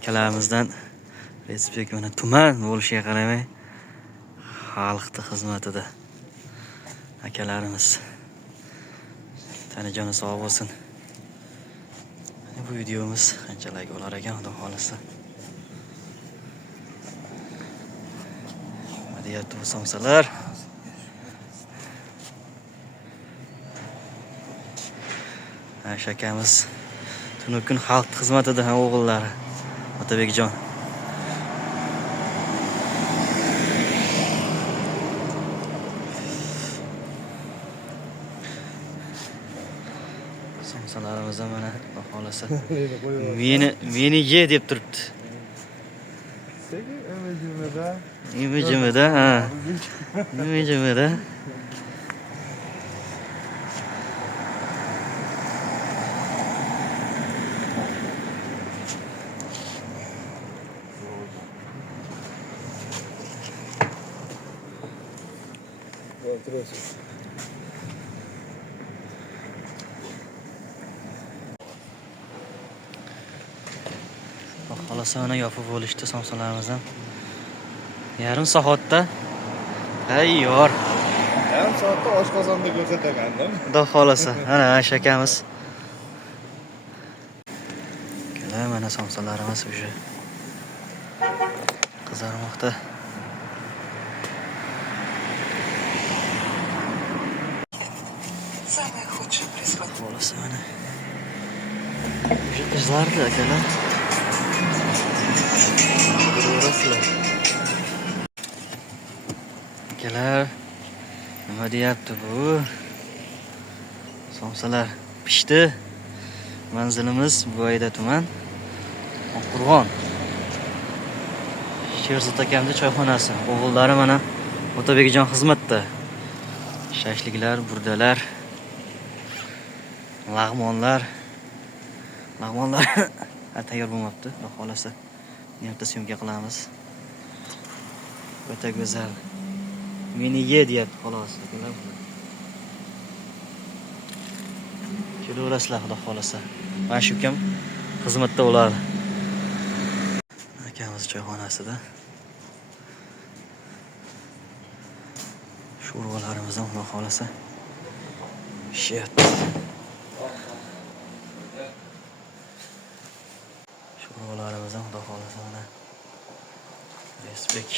akalarimizdan respekt, mana tuman bo'lishiga qaramay xalqning xizmatida akalarimiz. Tanijoni sog' bo'lsin. Bu videomiz qanchalar bo'lar ekan, xudo xolasa. Nima deyapti bu somsalar? Shakamiz tunu kun xalq xizmatida ham o'g'illari Otabekjon. Somsalarimiz ham mana xudo xolasa meni ye deb turibdi. Imijimida, ha. Imijimida. Xolasa mana yopib bo'lishdi somsalarimiz ham. Yarim soatda tayyor. Yarim soatda oshqozonda ko'rsatagandim. Xudo xolasa. Ana shakamiz. Mana somsalarimiz уже qizarmoqda. Самое худшее происходит. Xolasa mana. Уже qizardi akalar. Akalar, nima deyapti bu? Somsalar pishdi. Manzilimiz Buayda tuman, Oqqo'rg'on. Sherzod akamning choyxonasi. O'g'illari mana Otabekjon xizmatda. Shashliklar, burdalar, lag'monlar tayyor bo'lmabdi, xudo xolasa. Yana syomka qilamiz. O'ta go'zal. Meni ye deyapti xolos. Kelaverasizlar xudo xolasa. Mana shu kam xizmatda bo'ladi. Akamiz choyxonasida. Sho'rvalarimiz ham xudo xolasa. Shit. Sho'rvalarimiz ham xudo xolasa mana. Respekt.